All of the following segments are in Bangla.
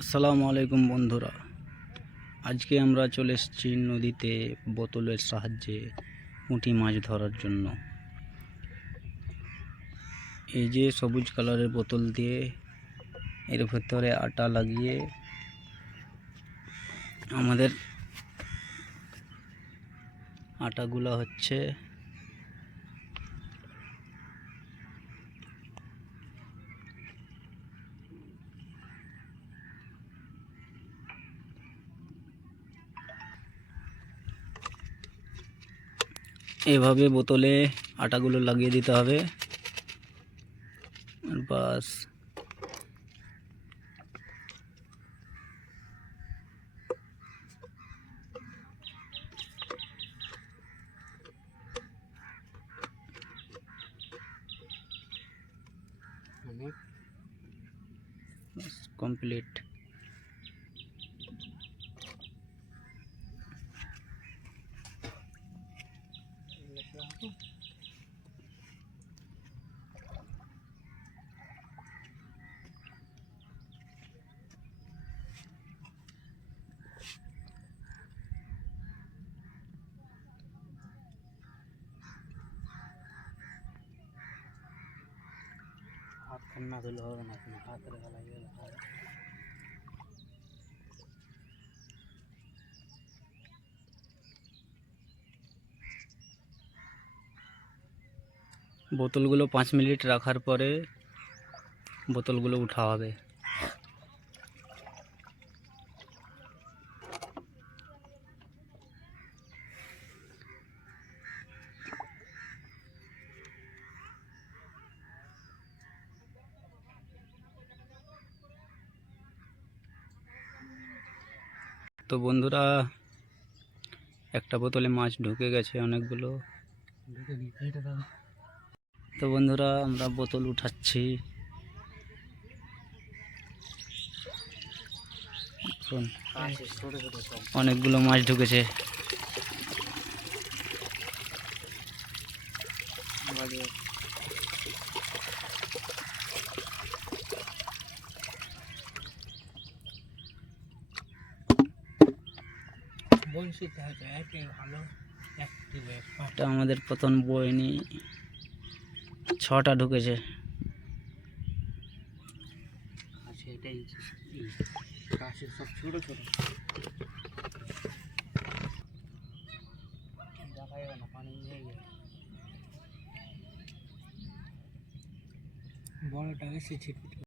আসসালামু আলাইকুম বন্ধুরা। আজকে আমরা চলে এসেছি নদীতে বোতলের সাহায্যে পুঁটি মাছ ধরার জন্য। এই যে সবুজ কালারের বোতল দিয়ে এর ভেতরে আটা লাগিয়ে আমাদের আটাগুলো হচ্ছে এভাবে বোতলে আটাগুলো লাগিয়ে দিতে হবে। আর বাস। কমপ্লিট খান্না ধুলে হবে না তুমি হাতের গলায় গেলে হবে। বোতলগুলো পাঁচ মিনিট রাখার পরে বোতলগুলো উঠা হবে। তো বন্ধুরা, একটা বোতলে মাছ ঢুকে গেছে অনেকগুলো। তো বন্ধুরা, আমরা বোতল উঠাচ্ছি। অনেকগুলো মাছ ঢুকেছে। ভালো এটা আমাদের প্রথম বইনি ছটা ঢুকেছে। আছে এটাই সব ছোট ছোট। দেখা যাবে না পানি হয়ে বড়টা বেশি ছিটপিট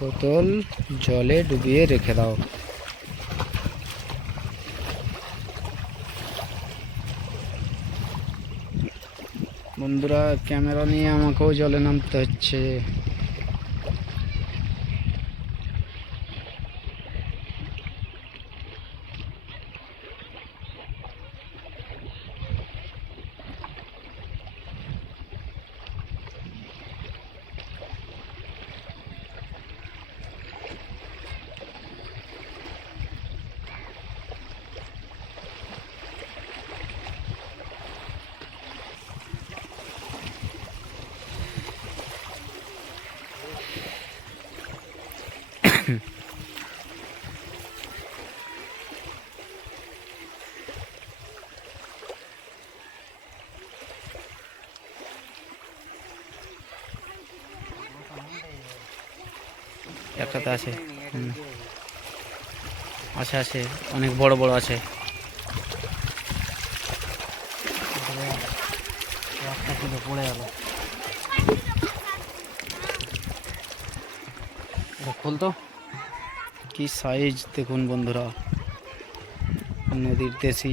বোতল জলে ডুবিয়ে রেখে দাও। বন্ধুরা ক্যামেরা নিয়ে আমাকেও জলে নামতে হচ্ছে। একটাতে আছে। আছে আছে। অনেক বড় বড় আছে। পড়ে গেল খুলতো? কি সাইজ দেখুন বন্ধুরা। নদীর দেশি।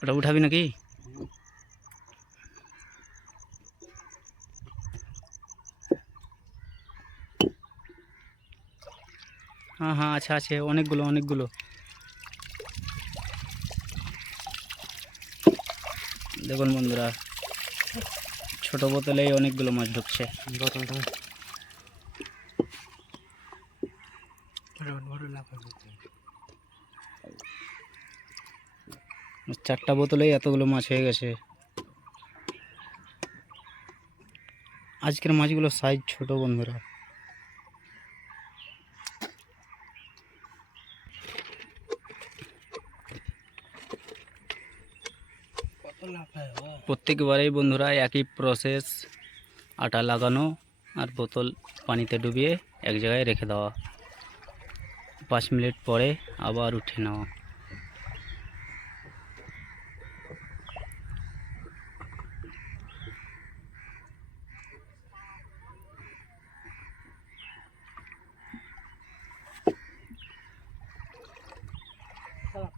ওটা উঠাবি নাকি? হ্যাঁ হ্যাঁ আছে আছে, অনেকগুলো অনেকগুলো। দেখুন বন্ধুরা, ছোট বোতলেই অনেকগুলো মাছ ঢুকছে। চারটা বোতলেই এতগুলো মাছ হয়ে গেছে। আজকের মাছগুলো সাইজ ছোট বন্ধুরা। প্রত্যেকবারেই বন্ধুরা একই প্রসেস আটা লাগানো আর বোতল পানিতে ডুবিয়ে এক জায়গায় রেখে দেওয়া। পাঁচ মিনিট পরে আবার উঠে নেওয়া।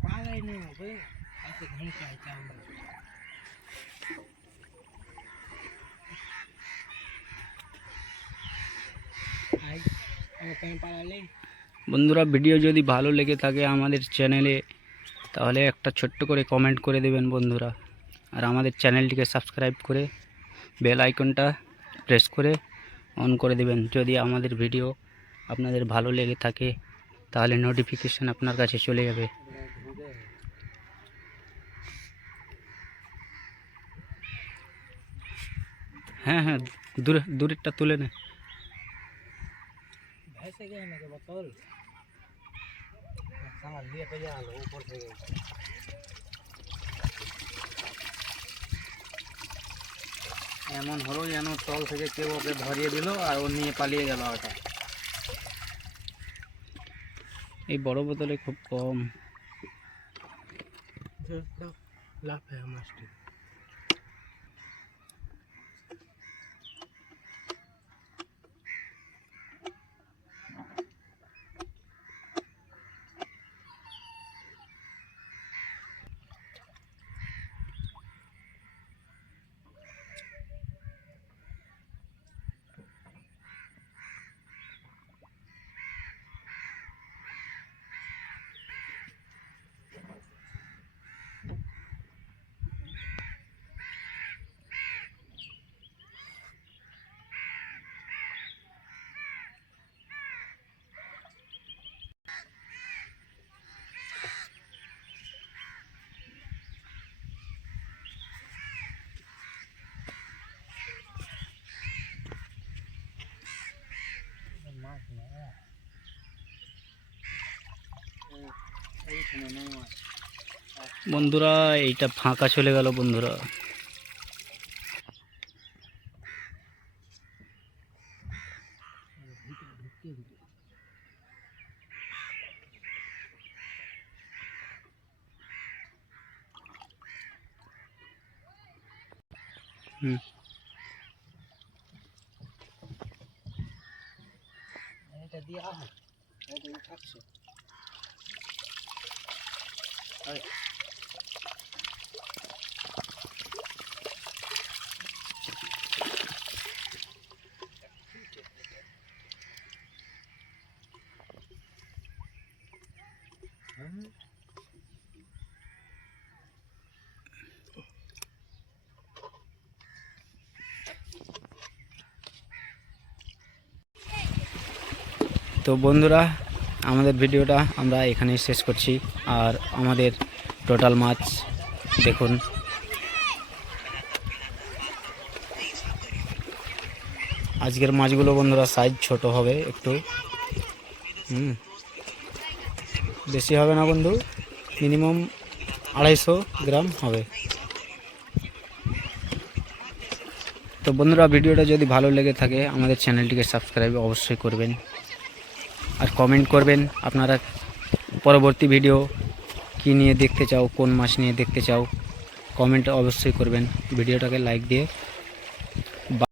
পালাই নেই ঘণ্টা বন্ধুরা, ভিডিও যদি ভালো লেগে থাকে আমাদের চ্যানেলে, তাহলে একটা ছোট্ট করে কমেন্ট করে দেবেন বন্ধুরা। আর আমাদের চ্যানেলটিকে সাবস্ক্রাইব করে বেল আইকনটা প্রেস করে অন করে দেবেন। যদি আমাদের ভিডিও আপনাদের ভালো লেগে থাকে, তাহলে নোটিফিকেশান আপনার কাছে চলে যাবে। হ্যাঁ হ্যাঁ দূরে, দূরেরটা তুলে নে। भैंसे गए ना के बोतल सामान लिए तो जा लो ऊपर से गए এমন হলো যেন তল থেকে কেউ ওকে ধরিয়ে দিল আর ও নিয়ে পালিয়ে গেল ওটা এই বড় বোতলে খুব কম लाभ है हमारे বন্ধুরা এইটা ফাঁকা চলে গেল বন্ধুরা। হুম। এটা দিয়ে এটা থাকছে তো বন্ধুরা আমাদের ভিডিওটা আমরা এখানেই শেষ করছি। আর আমাদের টোটাল মাছ, দেখুন। আজকের মাছগুলো বন্ধুরা সাইজ ছোট হবে একটু। হুম। বেশি হবে না বন্ধু মিনিমাম আড়াইশো গ্রাম হবে। তো বন্ধুরা, ভিডিওটা যদি ভালো লেগে থাকে, আমাদের চ্যানেলটিকে সাবস্ক্রাইব অবশ্যই করবেন। আর কমেন্ট করবেন আপনারা পরবর্তী ভিডিও কি নিয়ে দেখতে চাও, কোন মাস নিয়ে দেখতে চাও কমেন্ট অবশ্যই করবেন। ভিডিওটাকে লাইক দিয়ে